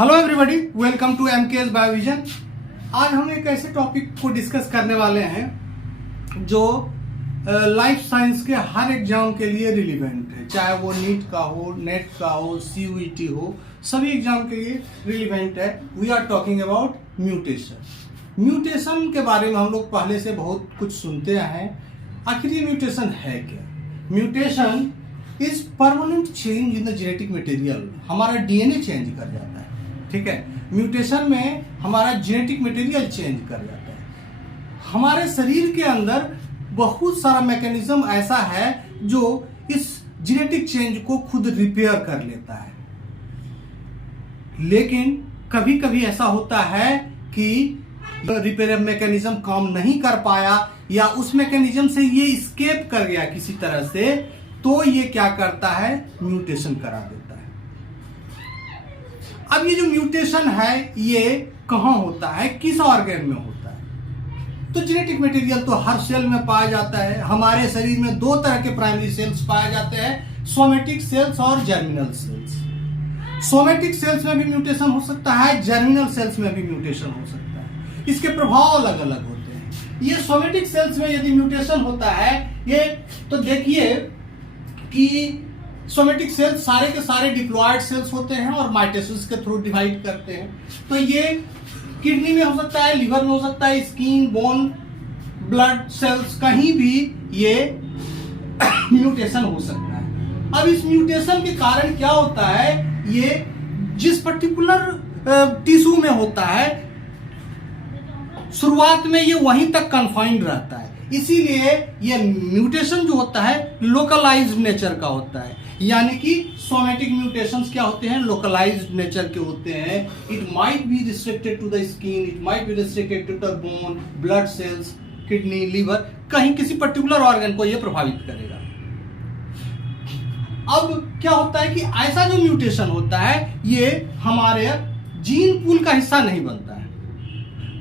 Hello everybody, welcome to MKS Biovision. आज हम एक ऐसे टॉपिक को डिस्कस करने वाले हैं जो लाइफ साइंस के हर एग्जाम के लिए रिलीवेंट है, चाहे वो नीट का हो, नेट का हो, सीयूईटी हो, सभी एग्जाम के लिए रिलीवेंट है। We are talking about mutation. Mutation के बारे में हम लोग पहले से बहुत कुछ सुनते हैं। आखिर ये म्यूटेशन है क्या? Mutation is permanent change in the genetic material. हमारा डीएनए चेंज कर जाता है, ठीक है। म्यूटेशन में हमारा जेनेटिक मटेरियल चेंज कर जाता है। हमारे शरीर के अंदर बहुत सारा मैकेनिज्म ऐसा है जो इस जेनेटिक चेंज को खुद रिपेयर कर लेता है, लेकिन कभी कभी ऐसा होता है कि रिपेयर मैकेनिज्म काम नहीं कर पाया या उस मैकेनिज्म से ये एस्केप कर गया किसी तरह से, तो ये क्या करता है, म्यूटेशन करा देता है। अब ये जो म्यूटेशन है ये कहां होता है, किस ऑर्गन में होता है? तो जेनेटिक मटेरियल तो हर सेल में पाया जाता है। हमारे शरीर में दो तरह के प्राइमरी सेल्स पाए जाते हैं, सोमेटिक सेल्स और जर्मिनल सेल्स। सोमेटिक सेल्स में भी म्यूटेशन हो सकता है, जर्मिनल सेल्स में भी म्यूटेशन हो सकता है। इसके प्रभाव अलग अलग होते हैं। ये सोमेटिक सेल्स में यदि म्यूटेशन होता है, ये तो देखिए कि सोमेटिक सेल्स सारे के सारे डिप्लॉयड सेल्स होते हैं और माइटोसिस के थ्रू डिवाइड करते हैं। तो ये किडनी में हो सकता है, लिवर में हो सकता है, स्किन, बोन, ब्लड सेल्स, कहीं भी ये म्यूटेशन हो सकता है। अब इस म्यूटेशन के कारण क्या होता है, ये जिस पर्टिकुलर टिश्यू में होता है, शुरुआत में ये वहीं तक कन्फाइंड रहता है। इसीलिए ये म्यूटेशन जो होता है लोकलाइज्ड नेचर का होता है। यानी कि सोमेटिक म्यूटेशंस क्या होते हैं, लोकलाइज्ड नेचर के होते हैं। It might be restricted to the skin, it might be restricted to the bone, blood cells, kidney, liver, कहीं किसी पर्टिकुलर ऑर्गन को यह प्रभावित करेगा। अब क्या होता है कि ऐसा जो म्यूटेशन होता है ये हमारे जीन पूल का हिस्सा नहीं बनता है।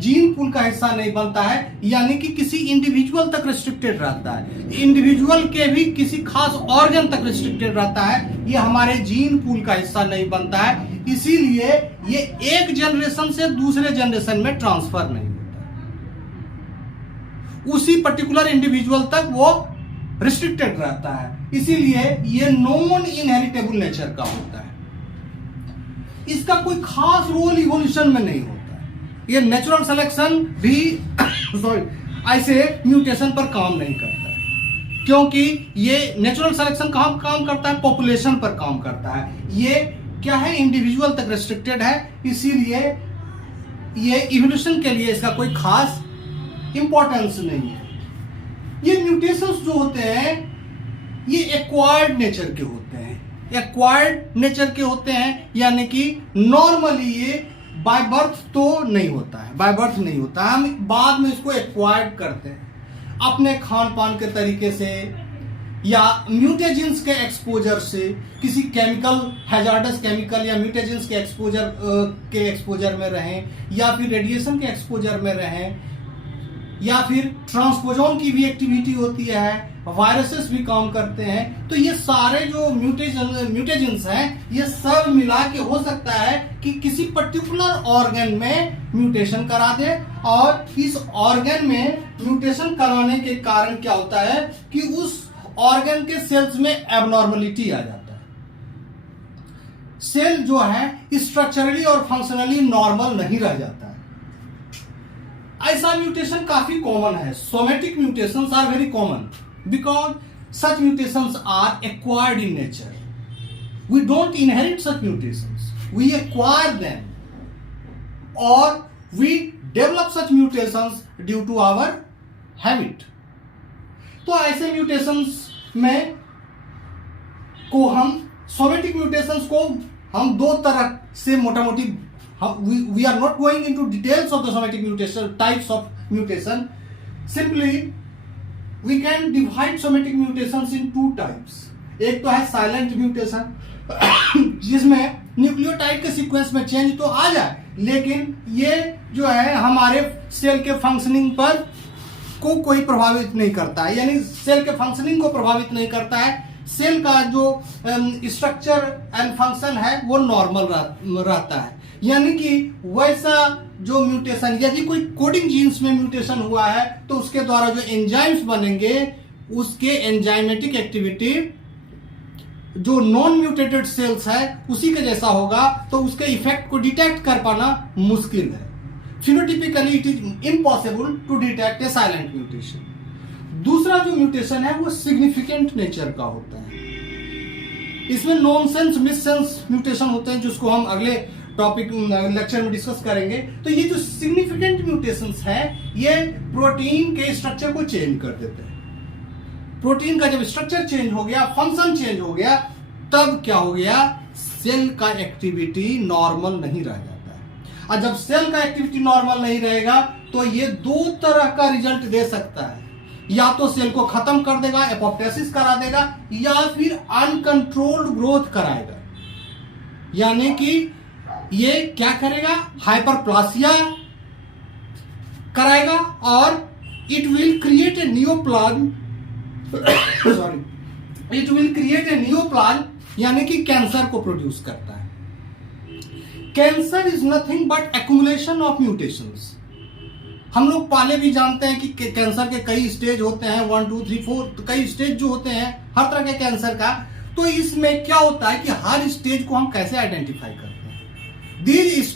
जीन पूल का हिस्सा नहीं बनता है यानी कि किसी इंडिविजुअल तक रिस्ट्रिक्टेड रहता है। इंडिविजुअल के भी किसी खास ऑर्गन तक रिस्ट्रिक्टेड रहता है। ये हमारे जीन पूल का हिस्सा नहीं बनता है, इसीलिए ये एक जनरेशन से दूसरे जनरेशन में ट्रांसफर नहीं होता है। उसी पर्टिकुलर इंडिविजुअल तक वो रिस्ट्रिक्टेड रहता है, इसीलिए ये नॉन इनहेरिटेबल नेचर का होता है। इसका कोई खास रोल इवोल्यूशन में नहीं होता। ये नेचुरल सिलेक्शन भी ऐसे म्यूटेशन पर काम नहीं करता है, क्योंकि ये नेचुरल सिलेक्शन कहां काम करता है, पॉपुलेशन पर काम करता है। ये क्या है, इंडिविजुअल तक रिस्ट्रिक्टेड है, इसीलिए ये इवोल्यूशन के लिए इसका कोई खास इंपॉर्टेंस नहीं है। ये म्यूटेशंस जो होते हैं ये एक्वायर्ड नेचर के होते हैं। एक्वायर्ड नेचर के होते हैं यानी कि नॉर्मली ये बाय बर्थ तो नहीं होता है, बाय बर्थ नहीं होता है। हम बाद में इसको एक्वायर्ड करते हैं अपने खान पान के तरीके से या म्यूटेजेंस के एक्सपोजर से, किसी केमिकल, हैजार्डस केमिकल या म्यूटेजेंस के एक्सपोजर में रहें, या फिर रेडिएशन के एक्सपोजर में रहें, या फिर ट्रांसपोजोन की भी एक्टिविटी होती है, वायरसेस भी काम करते हैं। तो ये सारे जो म्यूटेजेंस हैं ये सब मिला के हो सकता है कि किसी पर्टिकुलर ऑर्गन में म्यूटेशन करा दे, और इस ऑर्गन में म्यूटेशन कराने के कारण क्या होता है कि उस ऑर्गन के सेल्स में एबनॉर्मलिटी आ जाता है। सेल जो है स्ट्रक्चरली और फंक्शनली नॉर्मल नहीं रह जाता है। ऐसा म्यूटेशन काफी कॉमन है। Somatic mutations are very common because such mutations are acquired in nature. We don't inherit such mutations, we acquire them, or we develop such mutations due to our habit. तो ऐसे mutations में को हम somatic mutations को हम दो तरह से मोटा मोटी, we are not going into details of the somatic mutation, types of mutation. Simply we can divide somatic mutations in two types. एक तो है साइलेंट म्यूटेशन जिसमें न्यूक्लियोटाइड के सीक्वेंस में चेंज तो आ जाए, लेकिन ये जो है हमारे सेल के फंक्शनिंग पर को कोई प्रभावित नहीं करता है, यानी सेल के फंक्शनिंग को प्रभावित नहीं करता है। सेल का जो स्ट्रक्चर एंड फंक्शन है वो नॉर्मल रहता है। यानी कि वैसा जो म्यूटेशन, यदि कोई कोडिंग जीन्स में म्यूटेशन हुआ है तो उसके द्वारा जो एंजाइम्स बनेंगे उसके एंजाइमेटिक एक्टिविटी जो नॉन म्यूटेटेड सेल्स है उसी के जैसा होगा, तो उसके इफेक्ट को डिटेक्ट कर पाना मुश्किल है। Phenotypically it is impossible to detect a silent mutation. दूसरा जो म्यूटेशन है वो सिग्निफिकेंट नेचर का होता है। इसमें नॉनसेंस मिससेंस म्यूटेशन होते हैं जिसको हम अगले टॉपिक लेक्चर में डिस्कस करेंगे। तो ये जो सिग्निफिकेंट म्यूटेशंस है ये प्रोटीन के स्ट्रक्चर को चेंज कर देते हैं। प्रोटीन का जब स्ट्रक्चर चेंज हो गया, फंक्शन चेंज हो गया, तब क्या हो गया, सेल का एक्टिविटी नॉर्मल नहीं रह जाता है। और जब सेल का एक्टिविटी नॉर्मल नहीं रहेगा तो ये दो तरह का रिजल्ट दे सकता है, या तो सेल को खत्म कर देगा, एपोप्टोसिस करा देगा, या फिर अनकंट्रोल्ड ग्रोथ कराएगा। यानी कि ये क्या करेगा, हाइपरप्लासिया कराएगा और it will create a neoplasm sorry it will create a neoplasm, यानी कि कैंसर को प्रोड्यूस करता है। Cancer is nothing but accumulation of mutations. हम लोग पहले भी जानते हैं कि कैंसर के कई स्टेज होते हैं, 1 2 3 4, तो कई स्टेज जो होते हैं हर तरह के कैंसर का। तो इसमें क्या होता है कि हर स्टेज को हम कैसे आइडेंटिफाई करते हैं। These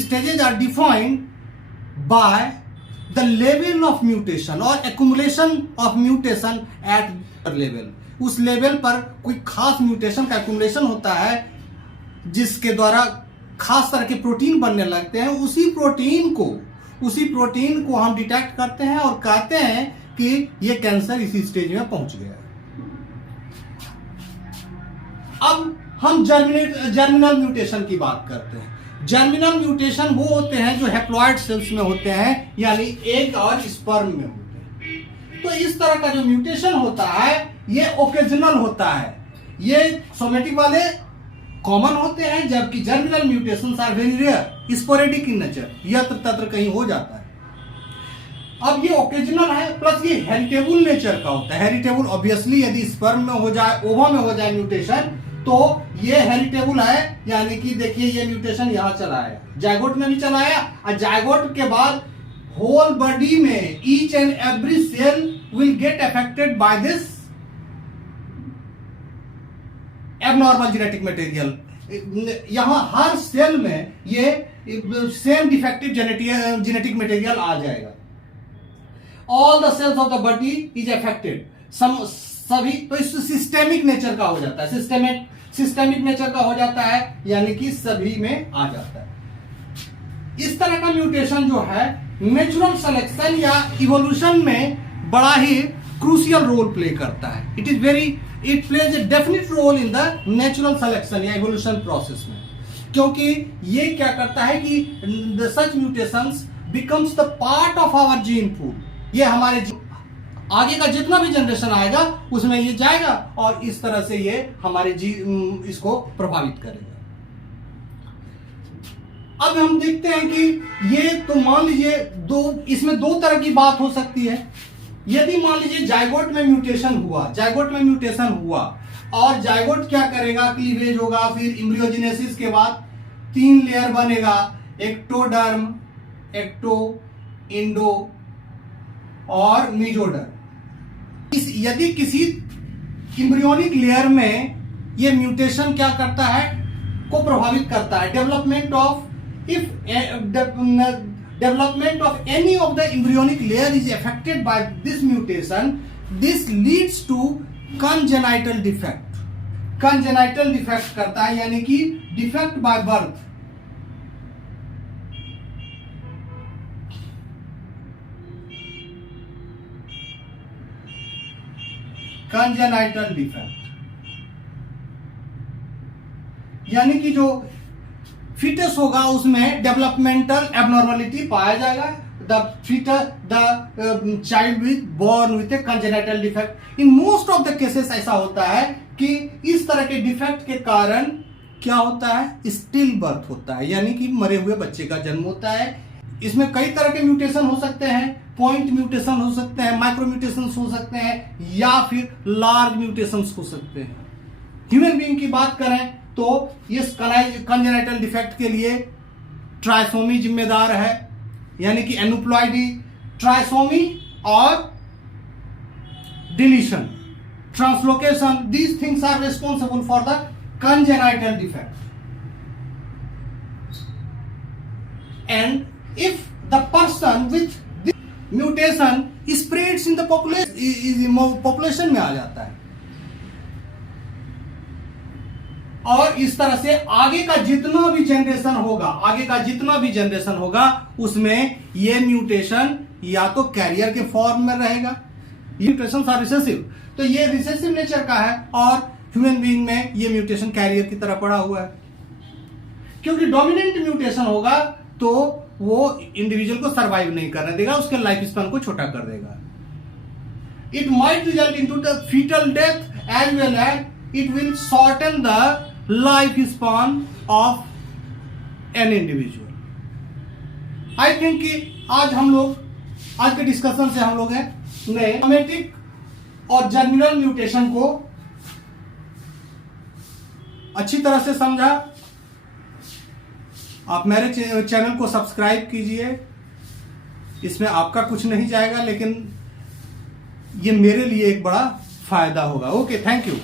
stages are defined by the level of mutation और accumulation of mutation at level. उस लेवल पर कोई खास म्यूटेशन का एक्यूमुलेशन होता है जिसके द्वारा खास तरह के प्रोटीन बनने लगते हैं। उसी प्रोटीन को हम डिटेक्ट करते हैं और कहते हैं कि ये कैंसर इसी स्टेज में पहुंच गया। अब हम जर्मिनल म्यूटेशन की बात करते हैं। जर्मिनल म्यूटेशन वो होते हैं जो हैप्लॉइड सेल्स में होते हैं, यानी एग और स्पर्म में होते हैं। तो इस तरह का जो म्यूटेशन होता है ये ओकेजनल होता है। ये सोमेटिक वाले कॉमन होते हैं, जबकि germinal mutations are very rare, sporadic in nature, यत्र तत्र कहीं हो जाता है। अब ये ओकेजनल है, प्लस ये हेरिटेबल नेचर का होता है। हेरिटेबल ऑब्वियसली यदि स्पर्म में हो जाए, ओवा में हो जाए म्यूटेशन, तो ये हेरिटेबल है। यानी कि देखिए ये म्यूटेशन यहां चला आया, जायगोट में भी चला आया, और जायगोट के बाद होल बॉडी में each and every cell will get affected by this abnormal genetic material. यहां हर सेल में ये सेम डिफेक्टिव जेनेटिक मटेरियल आ जाएगा। All the cells of the body is affected, सभी। तो इस सिस्टेमिक नेचर का हो जाता है, सिस्टेमिक नेचर का हो जाता है, यानी कि सभी में आ जाता है। इस तरह का म्यूटेशन जो है नेचुरल सिलेक्शन या इवोल्यूशन में बड़ा ही क्रूशियल रोल प्ले करता है। It plays a definite role in the natural selection या इवोल्यूशन प्रोसेस में, क्योंकि ये क्या करता है कि such mutations becomes the part of our gene pool. ये हमारे आगे का जितना भी जनरेशन आएगा उसमें ये जाएगा और इस तरह से ये हमारे इसको प्रभावित करेगा। अब हम देखते हैं कि ये तो मान लीजिए इसमें दो तरह की बात हो सकती है। यदि मान लीजिए जायगोट में म्यूटेशन हुआ और जायगोट क्या करेगा, क्लीवेज होगा, फिर एम्ब्रियोजेनेसिस के बाद 3 लेयर बनेगा, एक्टोडर्म, एक्टो, इंडो और मीजोडर्म। यदि किसी एम्ब्रियोनिक लेयर में ये म्यूटेशन क्या करता है, को प्रभावित करता है, development of any of the embryonic layer is affected by this mutation, this leads to congenital defect. Congenital defect करता है, यानी कि defect by birth. Congenital defect यानी कि जो फीटस होगा उसमें डेवलपमेंटल एबनॉर्मलिटी पाया जाएगा। The child with born with a congenital defect. In most of the cases ऐसा होता है कि इस तरह के डिफेक्ट के कारण क्या होता है, स्टिल बर्थ होता है, यानी कि मरे हुए बच्चे का जन्म होता है। इसमें कई तरह के म्यूटेशन हो सकते हैं, पॉइंट म्यूटेशन हो सकते हैं, माइक्रो म्यूटेशन हो सकते हैं, या फिर लार्ज म्यूटेशन हो सकते हैं। ह्यूमन बीइंग की बात करें तो इस कंजेनाइटल डिफेक्ट के लिए ट्राइसोमी जिम्मेदार है, यानी कि एनुप्लॉइडी, ट्राइसोमी और deletion, translocation, these things are responsible for the congenital defect. And if the person with this mutation spreads in the population में आ जाता है, और इस तरह से आगे का जितना भी जनरेशन होगा उसमें ये म्यूटेशन या तो कैरियर के फॉर्म में रहेगा, म्यूटेशन आर रिसेसिव, तो ये रिसेसिव नेचर का है, और ह्यूमन बीइंग में ये म्यूटेशन कैरियर की तरह पड़ा हुआ है। क्योंकि डोमिनेंट म्यूटेशन होगा तो वो इंडिविजुअल को सरवाइव नहीं करने देगा, उसके लाइफ स्पैन को छोटा कर देगा। It might result into the foetal death as well as it will shorten the life span of an individual. I think कि आज के डिस्कशन से हम लोग ने सोमेटिक और जर्मिनल म्यूटेशन को अच्छी तरह से समझा। आप मेरे चैनल को सब्सक्राइब कीजिए, इसमें आपका कुछ नहीं जाएगा लेकिन ये मेरे लिए एक बड़ा फायदा होगा। Okay, thank you.